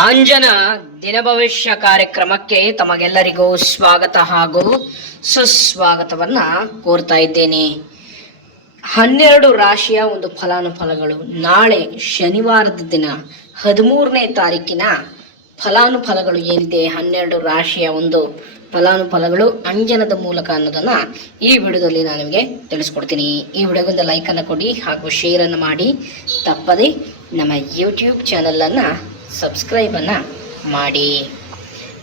ಅಂಜನ ದಿನ ಭವಿಷ್ಯ ಕಾರ್ಯಕ್ರಮಕ್ಕೆ ತಮಗೆಲ್ಲರಿಗೂ ಸ್ವಾಗತ ಹಾಗೂ ಸುಸ್ವಾಗತವನ್ನ ಕೋರ್ತಾ ಇದ್ದೇನೆ. ಹನ್ನೆರಡು ರಾಶಿಯ ಒಂದು ಫಲಾನುಫಲಗಳು. ನಾಳೆ ಶನಿವಾರದ ದಿನ ಹದಿಮೂರನೇ ತಾರೀಕಿನ ಫಲಾನುಫಲಗಳು ಏನಿದೆ? ಹನ್ನೆರಡು ರಾಶಿಯ ಒಂದು ಫಲಾನುಫಲಗಳು ಅಂಜನದ ಮೂಲಕ ಅನ್ನೋದನ್ನ ಈ ವಿಡಿಯೋದಲ್ಲಿ ನಾನು ನಿಮಗೆ ತಿಳಿಸ್ಕೊಡ್ತೀನಿ. ಈ ವಿಡಿಯೋಗೊಂದು ಲೈಕನ್ನು ಕೊಡಿ ಹಾಗೂ ಶೇರನ್ನು ಮಾಡಿ. ತಪ್ಪದೆ ನಮ್ಮ ಯೂಟ್ಯೂಬ್ ಚಾನಲನ್ನು ಸಬ್ಸ್ಕ್ರೈಬನ್ನು ಮಾಡಿ.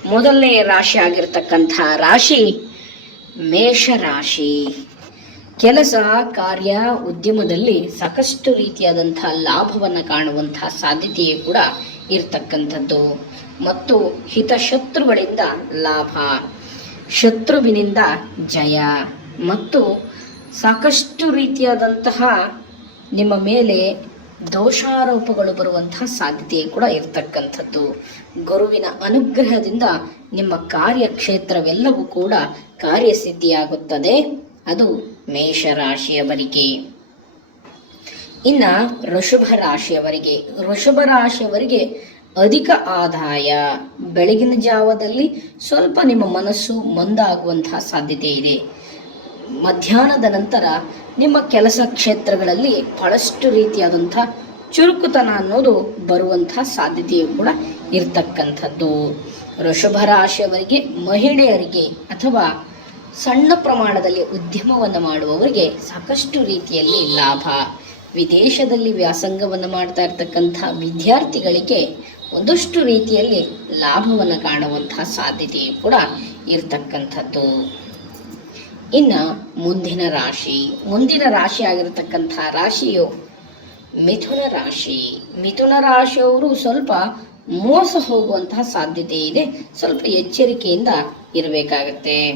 ಮೊದಲನೇ ರಾಶಿ ಆಗಿರ್ತಕ್ಕಂಥ ರಾಶಿ ಮೇಷರಾಶಿ. ಕೆಲಸ, ಕಾರ್ಯ, ಉದ್ಯಮದಲ್ಲಿ ಸಾಕಷ್ಟು ರೀತಿಯಾದಂಥ ಲಾಭವನ್ನು ಕಾಣುವಂತಹ ಸಾಧ್ಯತೆಯೇ ಕೂಡ ಇರ್ತಕ್ಕಂಥದ್ದು. ಮತ್ತು ಹಿತಶತ್ರುಗಳಿಂದ ಲಾಭ, ಶತ್ರುವಿನಿಂದ ಜಯ ಮತ್ತು ಸಾಕಷ್ಟು ರೀತಿಯಾದಂತಹ ನಿಮ್ಮ ಮೇಲೆ ದೋಷಾರೋಪಗಳು ಬರುವಂತಹ ಸಾಧ್ಯತೆ ಕೂಡ ಇರತಕ್ಕಂಥದ್ದು. ಗುರುವಿನ ಅನುಗ್ರಹದಿಂದ ನಿಮ್ಮ ಕಾರ್ಯಕ್ಷೇತ್ರವೆಲ್ಲವೂ ಕೂಡ ಕಾರ್ಯಸಿದ್ಧಿಯಾಗುತ್ತದೆ. ಅದು ಮೇಷರಾಶಿಯವರಿಗೆ. ಇನ್ನ ಋಷಭ ರಾಶಿಯವರಿಗೆ. ಋಷಭ ರಾಶಿಯವರಿಗೆ ಅಧಿಕ ಆದಾಯ. ಬೆಳಗಿನ ಜಾವದಲ್ಲಿ ಸ್ವಲ್ಪ ನಿಮ್ಮ ಮನಸ್ಸು ಮಂದಾಗುವಂತಹ ಸಾಧ್ಯತೆ ಇದೆ. ಮಧ್ಯಾಹ್ನದ ನಂತರ ನಿಮ್ಮ ಕೆಲಸ ಕ್ಷೇತ್ರಗಳಲ್ಲಿ ಬಹಳಷ್ಟು ರೀತಿಯಾದಂಥ ಚುರುಕುತನ ಅನ್ನೋದು ಬರುವಂತಹ ಸಾಧ್ಯತೆಯು ಕೂಡ ಇರ್ತಕ್ಕಂಥದ್ದು. ವೃಷಭ ರಾಶಿಯವರಿಗೆ, ಮಹಿಳೆಯರಿಗೆ ಅಥವಾ ಸಣ್ಣ ಪ್ರಮಾಣದಲ್ಲಿ ಉದ್ಯಮವನ್ನು ಮಾಡುವವರಿಗೆ ಸಾಕಷ್ಟು ರೀತಿಯಲ್ಲಿ ಲಾಭ. ವಿದೇಶದಲ್ಲಿ ವ್ಯಾಸಂಗವನ್ನು ಮಾಡ್ತಾ ಇರ್ತಕ್ಕಂಥ ವಿದ್ಯಾರ್ಥಿಗಳಿಗೆ ಒಂದಷ್ಟು ರೀತಿಯಲ್ಲಿ ಲಾಭವನ್ನು ಕಾಣುವಂತಹ ಸಾಧ್ಯತೆಯು ಕೂಡ ಇರ್ತಕ್ಕಂಥದ್ದು. ಇನ್ನ ಮುಂದಿನ ರಾಶಿ. ಮುಂದಿನ ರಾಶಿ ಆಗಿರತಕ್ಕಂಥ ರಾಶಿಯು ಮಿಥುನ ರಾಶಿ. ಮಿಥುನ ರಾಶಿಯವರು ಸ್ವಲ್ಪ ಮೋಸ ಹೋಗುವಂತಹ ಸಾಧ್ಯತೆ ಇದೆ. ಸ್ವಲ್ಪ ಎಚ್ಚರಿಕೆಯಿಂದ ಇರಬೇಕಾಗತ್ತೆ.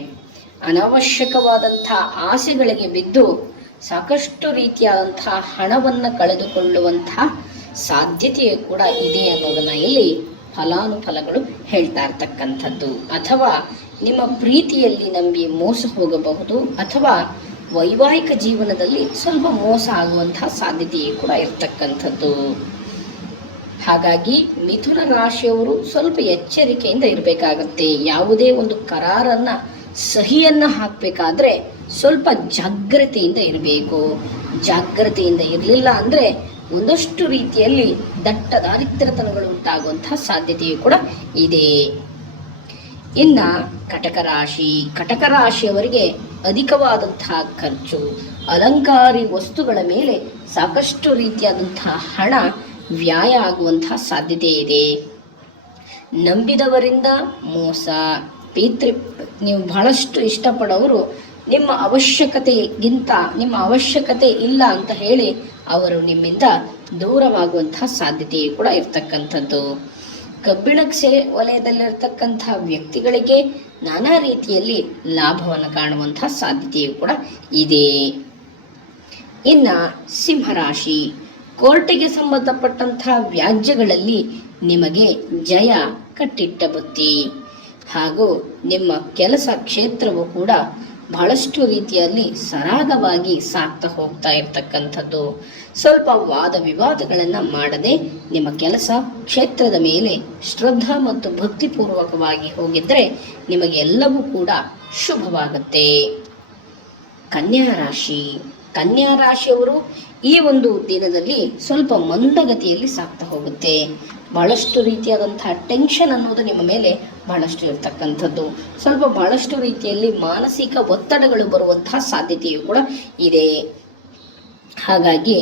ಅನವಶ್ಯಕವಾದಂತಹ ಆಸೆಗಳಿಗೆ ಬಿದ್ದು ಸಾಕಷ್ಟು ರೀತಿಯಾದಂತಹ ಹಣವನ್ನು ಕಳೆದುಕೊಳ್ಳುವಂತಹ ಸಾಧ್ಯತೆಯು ಕೂಡ ಇದೆ ಅನ್ನೋದನ್ನ ಇಲ್ಲಿ ಫಲಾನುಫಲಗಳು ಹೇಳ್ತಾ ಇರ್ತಕ್ಕಂಥದ್ದು. ಅಥವಾ ನಿಮ್ಮ ಪ್ರೀತಿಯಲ್ಲಿ ನಂಬಿ ಮೋಸ ಹೋಗಬಹುದು, ಅಥವಾ ವೈವಾಹಿಕ ಜೀವನದಲ್ಲಿ ಸ್ವಲ್ಪ ಮೋಸ ಆಗುವಂತಹ ಸಾಧ್ಯತೆಯೇ ಕೂಡ ಇರ್ತಕ್ಕಂಥದ್ದು. ಹಾಗಾಗಿ ಮಿಥುನ ರಾಶಿಯವರು ಸ್ವಲ್ಪ ಎಚ್ಚರಿಕೆಯಿಂದ ಇರಬೇಕಾಗತ್ತೆ. ಯಾವುದೇ ಒಂದು ಕರಾರನ್ನ ಸಹಿಯನ್ನು ಹಾಕಬೇಕಾದ್ರೆ ಸ್ವಲ್ಪ ಜಾಗ್ರತೆಯಿಂದ ಇರಬೇಕು. ಜಾಗ್ರತೆಯಿಂದ ಇರಲಿಲ್ಲ ಅಂದ್ರೆ ಒಂದಷ್ಟು ರೀತಿಯಲ್ಲಿ ದಟ್ಟ ದಾರಿದ್ರ್ಯತನಗಳು ಉಂಟಾಗುವಂತಹ ಸಾಧ್ಯತೆಯು ಕೂಡ ಇದೆ. ಇನ್ನ ಕಟಕ ರಾಶಿ ಕಟಕ ರಾಶಿಯವರಿಗೆ ಅಧಿಕವಾದಂತಹ ಖರ್ಚು, ಅಲಂಕಾರಿ ವಸ್ತುಗಳ ಮೇಲೆ ಸಾಕಷ್ಟು ರೀತಿಯಾದಂತಹ ಹಣ ವ್ಯಯ ಆಗುವಂತಹ ಸಾಧ್ಯತೆ ಇದೆ. ನಂಬಿದವರಿಂದ ಮೋಸ ಪಿತೃ ನೀವು ಬಹಳಷ್ಟು ಇಷ್ಟಪಡೋರು ನಿಮ್ಮ ಅವಶ್ಯಕತೆಗಿಂತ ನಿಮ್ಮ ಅವಶ್ಯಕತೆ ಇಲ್ಲ ಅಂತ ಹೇಳಿ ಅವರು ನಿಮ್ಮಿಂದ ದೂರವಾಗುವಂತಹ ಸಾಧ್ಯತೆಯು ಕೂಡ ಇರ್ತಕ್ಕಂಥದ್ದು. ಕಬ್ಬಿಣ ಕ್ಷೆ ವಲಯದಲ್ಲಿರ್ತಕ್ಕಂಥ ವ್ಯಕ್ತಿಗಳಿಗೆ ನಾನಾ ರೀತಿಯಲ್ಲಿ ಲಾಭವನ್ನು ಕಾಣುವಂತಹ ಸಾಧ್ಯತೆಯೂ ಕೂಡ ಇದೆ. ಇನ್ನ ಸಿಂಹರಾಶಿ, ಕೋರ್ಟಿಗೆ ಸಂಬಂಧಪಟ್ಟಂತಹ ವ್ಯಾಜ್ಯಗಳಲ್ಲಿ ನಿಮಗೆ ಜಯ ಕಟ್ಟಿಟ್ಟ ಬುತ್ತಿ. ಹಾಗೂ ನಿಮ್ಮ ಕೆಲಸ ಕ್ಷೇತ್ರವು ಕೂಡ ಬಹಳಷ್ಟು ರೀತಿಯಲ್ಲಿ ಸರಾಗವಾಗಿ ಸಾಕ್ತಾ ಹೋಗ್ತಾ ಇರ್ತಕ್ಕಂಥದ್ದು. ಸ್ವಲ್ಪ ವಾದ ವಿವಾದಗಳನ್ನು ಮಾಡದೆ ನಿಮ್ಮ ಕೆಲಸ ಕ್ಷೇತ್ರದ ಮೇಲೆ ಶ್ರದ್ಧಾ ಮತ್ತು ಭಕ್ತಿಪೂರ್ವಕವಾಗಿ ಹೋಗಿದ್ರೆ ನಿಮಗೆ ಎಲ್ಲವೂ ಕೂಡ ಶುಭವಾಗುತ್ತೆ. ಕನ್ಯಾ ರಾಶಿ. ಕನ್ಯಾ ರಾಶಿಯವರು ಈ ಒಂದು ದಿನದಲ್ಲಿ ಸ್ವಲ್ಪ ಮಂದಗತಿಯಲ್ಲಿ ಸಾಕ್ತಾ ಹೋಗುತ್ತೆ. ಬಹಳಷ್ಟು ರೀತಿಯಾದಂತಹ ಟೆನ್ಷನ್ ಅನ್ನೋದು ನಿಮ್ಮ ಮೇಲೆ ಬಹಳಷ್ಟು ಇರ್ತಕ್ಕಂಥದ್ದು. ಸ್ವಲ್ಪ ಬಹಳಷ್ಟು ರೀತಿಯಲ್ಲಿ ಮಾನಸಿಕ ಒತ್ತಡಗಳು ಬರುವಂತಹ ಸಾಧ್ಯತೆಯು ಕೂಡ ಇದೆ. ಹಾಗಾಗಿ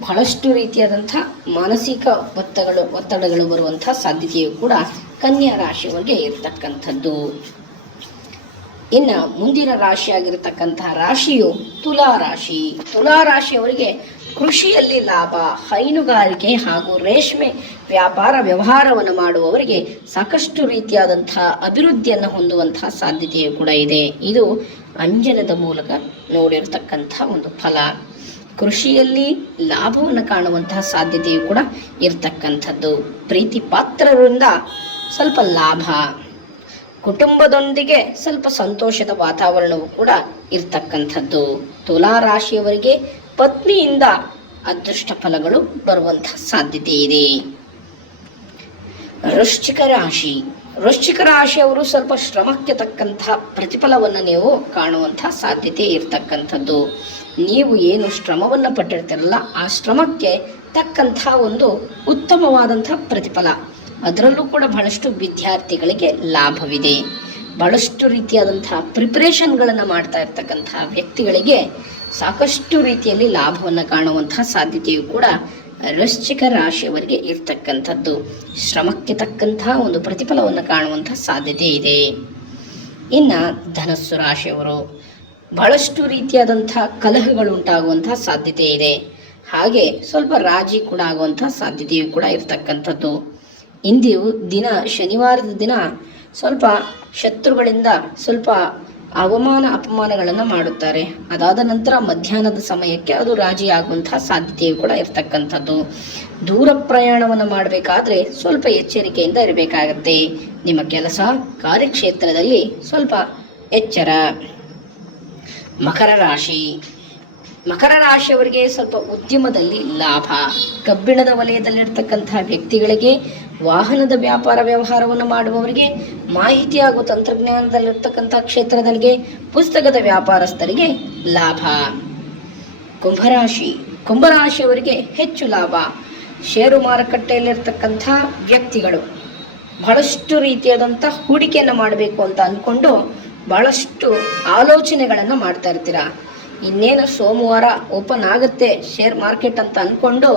ಬಹಳಷ್ಟು ರೀತಿಯಾದಂಥ ಮಾನಸಿಕ ಒತ್ತಡಗಳು ಒತ್ತಡಗಳು ಬರುವಂತಹ ಸಾಧ್ಯತೆಯು ಕೂಡ ಕನ್ಯಾ ರಾಶಿಯವರಿಗೆ ಇರ್ತಕ್ಕಂಥದ್ದು. ಇನ್ನು ಮುಂದಿನ ರಾಶಿ ಆಗಿರತಕ್ಕಂತಹ ರಾಶಿಯು ತುಲಾ ರಾಶಿ. ತುಲಾ ರಾಶಿಯವರಿಗೆ ಕೃಷಿಯಲ್ಲಿ ಲಾಭ, ಹೈನುಗಾರಿಕೆ ಹಾಗೂ ರೇಷ್ಮೆ ವ್ಯಾಪಾರ ವ್ಯವಹಾರವನ್ನು ಮಾಡುವವರಿಗೆ ಸಾಕಷ್ಟು ರೀತಿಯಾದಂತಹ ಅಭಿವೃದ್ಧಿಯನ್ನು ಹೊಂದುವಂತಹ ಸಾಧ್ಯತೆಯು ಕೂಡ ಇದೆ. ಇದು ಅಂಜನದ ಮೂಲಕ ನೋಡಿರತಕ್ಕಂತಹ ಒಂದು ಫಲ. ಕೃಷಿಯಲ್ಲಿ ಲಾಭವನ್ನು ಕಾಣುವಂತಹ ಸಾಧ್ಯತೆಯು ಕೂಡ ಇರತಕ್ಕಂಥದ್ದು. ಪ್ರೀತಿ ಪಾತ್ರರಿಂದ ಸ್ವಲ್ಪ ಲಾಭ, ಕುಟುಂಬದೊಂದಿಗೆ ಸ್ವಲ್ಪ ಸಂತೋಷದ ವಾತಾವರಣವು ಕೂಡ ಇರ್ತಕ್ಕಂಥದ್ದು. ತುಲಾ ರಾಶಿಯವರಿಗೆ ಪತ್ನಿಯಿಂದ ಅದೃಷ್ಟ ಫಲಗಳು ಬರುವಂತಹ ಸಾಧ್ಯತೆ ಇದೆ. ವೃಶ್ಚಿಕ ರಾಶಿ. ವೃಶ್ಚಿಕ ರಾಶಿಯವರು ಸ್ವಲ್ಪ ಶ್ರಮಕ್ಕೆ ತಕ್ಕಂತಹ ಪ್ರತಿಫಲವನ್ನು ನೀವು ಕಾಣುವಂತಹ ಸಾಧ್ಯತೆ ಇರತಕ್ಕಂಥದ್ದು. ನೀವು ಏನು ಶ್ರಮವನ್ನು ಪಟ್ಟಿರ್ತೀರಲ್ಲ, ಆ ಶ್ರಮಕ್ಕೆ ತಕ್ಕಂತಹ ಒಂದು ಉತ್ತಮವಾದಂತಹ ಪ್ರತಿಫಲ. ಅದರಲ್ಲೂ ಕೂಡ ಬಹಳಷ್ಟು ವಿದ್ಯಾರ್ಥಿಗಳಿಗೆ ಲಾಭವಿದೆ. ಬಹಳಷ್ಟು ರೀತಿಯಾದಂತಹ ಪ್ರಿಪ್ರೇಷನ್ಗಳನ್ನು ಮಾಡ್ತಾ ಇರ್ತಕ್ಕಂತಹ ವ್ಯಕ್ತಿಗಳಿಗೆ ಸಾಕಷ್ಟು ರೀತಿಯಲ್ಲಿ ಲಾಭವನ್ನು ಕಾಣುವಂತಹ ಸಾಧ್ಯತೆಯು ಕೂಡ ವೃಶ್ಚಿಕ ರಾಶಿಯವರಿಗೆ ಇರ್ತಕ್ಕಂಥದ್ದು. ಶ್ರಮಕ್ಕೆ ತಕ್ಕಂತಹ ಒಂದು ಪ್ರತಿಫಲವನ್ನು ಕಾಣುವಂತಹ ಸಾಧ್ಯತೆ ಇದೆ. ಇನ್ನು ಧನಸ್ಸು ರಾಶಿಯವರು ಬಹಳಷ್ಟು ರೀತಿಯಾದಂತಹ ಕಲಹಗಳು ಉಂಟಾಗುವಂತಹ ಸಾಧ್ಯತೆ ಇದೆ. ಹಾಗೆ ಸ್ವಲ್ಪ ರಾಜಿ ಕೂಡ ಆಗುವಂತಹ ಸಾಧ್ಯತೆಯು ಕೂಡ ಇರ್ತಕ್ಕಂಥದ್ದು. ಇಂದು ದಿನ ಶನಿವಾರದ ದಿನ ಸ್ವಲ್ಪ ಶತ್ರುಗಳಿಂದ ಸ್ವಲ್ಪ ಅವಮಾನ, ಅಪಮಾನಗಳನ್ನು ಮಾಡುತ್ತಾರೆ. ಅದಾದ ನಂತರ ಮಧ್ಯಾಹ್ನದ ಸಮಯಕ್ಕೆ ಅದು ರಾಜಿ ಆಗುವಂತಹ ಸಾಧ್ಯತೆಯು ಕೂಡ ಇರತಕ್ಕಂಥದ್ದು. ದೂರ ಪ್ರಯಾಣವನ್ನು ಮಾಡಬೇಕಾದ್ರೆ ಸ್ವಲ್ಪ ಎಚ್ಚರಿಕೆಯಿಂದ ಇರಬೇಕಾಗತ್ತೆ. ನಿಮ್ಮ ಕೆಲಸ ಕಾರ್ಯಕ್ಷೇತ್ರದಲ್ಲಿ ಸ್ವಲ್ಪ ಎಚ್ಚರ. ಮಕರ ರಾಶಿ. ಮಕರ ರಾಶಿಯವರಿಗೆ ಸ್ವಲ್ಪ ಉದ್ಯಮದಲ್ಲಿ ಲಾಭ. ಕಬ್ಬಿಣದ ವಲಯದಲ್ಲಿರ್ತಕ್ಕಂತಹ ವ್ಯಕ್ತಿಗಳಿಗೆ ವಾಹನದ ವ್ಯಾಪಾರ ವ್ಯವಹಾರವನ್ನು ಮಾಡುವವರಿಗೆ, ಮಾಹಿತಿ ಹಾಗೂ ತಂತ್ರಜ್ಞಾನದಲ್ಲಿರ್ತಕ್ಕಂಥ ಕ್ಷೇತ್ರದಲ್ಲಿ ಪುಸ್ತಕದ ವ್ಯಾಪಾರಸ್ಥರಿಗೆ ಲಾಭ. ಕುಂಭರಾಶಿ ಕುಂಭರಾಶಿಯವರಿಗೆ ಹೆಚ್ಚು ಲಾಭ. ಷೇರು ಮಾರುಕಟ್ಟೆಯಲ್ಲಿರ್ತಕ್ಕಂಥ ವ್ಯಕ್ತಿಗಳು ಬಹಳಷ್ಟು ರೀತಿಯಾದಂಥ ಹೂಡಿಕೆಯನ್ನು ಮಾಡಬೇಕು ಅಂತ ಅಂದ್ಕೊಂಡು ಬಹಳಷ್ಟು ಆಲೋಚನೆಗಳನ್ನು ಮಾಡ್ತಾ ಇರ್ತೀರ? ಇನ್ನೇನು ಸೋಮವಾರ ಓಪನ್ ಆಗುತ್ತೆ ಶೇರ್ ಮಾರ್ಕೆಟ್ ಅಂತ ಅಂದ್ಕೊಂಡು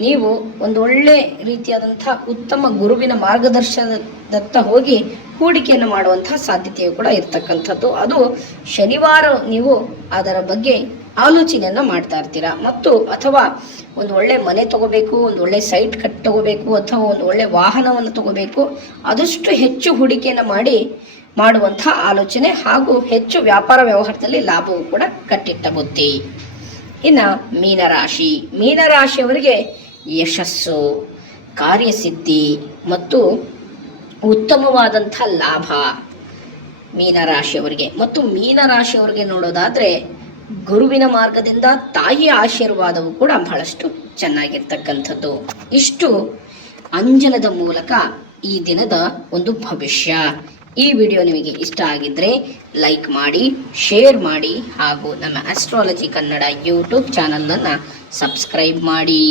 ನೀವು ಒಂದು ಒಳ್ಳೆ ರೀತಿಯಾದಂಥ ಉತ್ತಮ ಗುರುವಿನ ಮಾರ್ಗದರ್ಶನದತ್ತ ಹೋಗಿ ಹೂಡಿಕೆಯನ್ನು ಮಾಡುವಂತಹ ಸಾಧ್ಯತೆಯು ಕೂಡ ಇರ್ತಕ್ಕಂಥದ್ದು. ಅದು ಶನಿವಾರ ನೀವು ಅದರ ಬಗ್ಗೆ ಆಲೋಚನೆಯನ್ನು ಮಾಡ್ತಾ ಇರ್ತೀರಾ? ಮತ್ತು ಅಥವಾ ಒಂದು ಒಳ್ಳೆ ಮನೆ ತಗೋಬೇಕು, ಒಂದು ಒಳ್ಳೆ ಸೈಟ್ ಕಟ್ ತಗೋಬೇಕು, ಅಥವಾ ಒಂದು ಒಳ್ಳೆ ವಾಹನವನ್ನು ತಗೋಬೇಕು, ಆದಷ್ಟು ಹೆಚ್ಚು ಹೂಡಿಕೆಯನ್ನು ಮಾಡಿ ಮಾಡುವಂತಹ ಆಲೋಚನೆ ಹಾಗೂ ಹೆಚ್ಚು ವ್ಯಾಪಾರ ವ್ಯವಹಾರದಲ್ಲಿ ಲಾಭವು ಕೂಡ ಕಟ್ಟಿಟ್ಟ ಬುದ್ಧಿ ಇನ್ನು ಮೀನರಾಶಿ. ಮೀನರಾಶಿಯವರಿಗೆ ಯಶಸ್ಸು, ಕಾರ್ಯಸಿದ್ಧಿ ಮತ್ತು ಉತ್ತಮವಾದಂಥ ಲಾಭ ಮೀನರಾಶಿಯವರಿಗೆ. ಮತ್ತು ಮೀನರಾಶಿಯವರಿಗೆ ನೋಡೋದಾದ್ರೆ ಗುರುವಿನ ಮಾರ್ಗದಿಂದ ತಾಯಿಯ ಆಶೀರ್ವಾದವು ಕೂಡ ಬಹಳಷ್ಟು ಚೆನ್ನಾಗಿರ್ತಕ್ಕಂಥದ್ದು. ಇಷ್ಟು ಅಂಜನದ ಮೂಲಕ ಈ ದಿನದ ಒಂದು ಭವಿಷ್ಯ. ಈ ವಿಡಿಯೋ ನಿಮಗೆ ಇಷ್ಟ ಆಗಿದ್ರೆ ಲೈಕ್ ಮಾಡಿ, ಶೇರ್ ಮಾಡಿ ಹಾಗೂ ನಮ್ಮ ಆಸ್ಟ್ರಾಲಜಿ ಕನ್ನಡ ಯೂಟ್ಯೂಬ್ ಚಾನಲನ್ನು ಸಬ್ಸ್ಕ್ರೈಬ್ ಮಾಡಿ.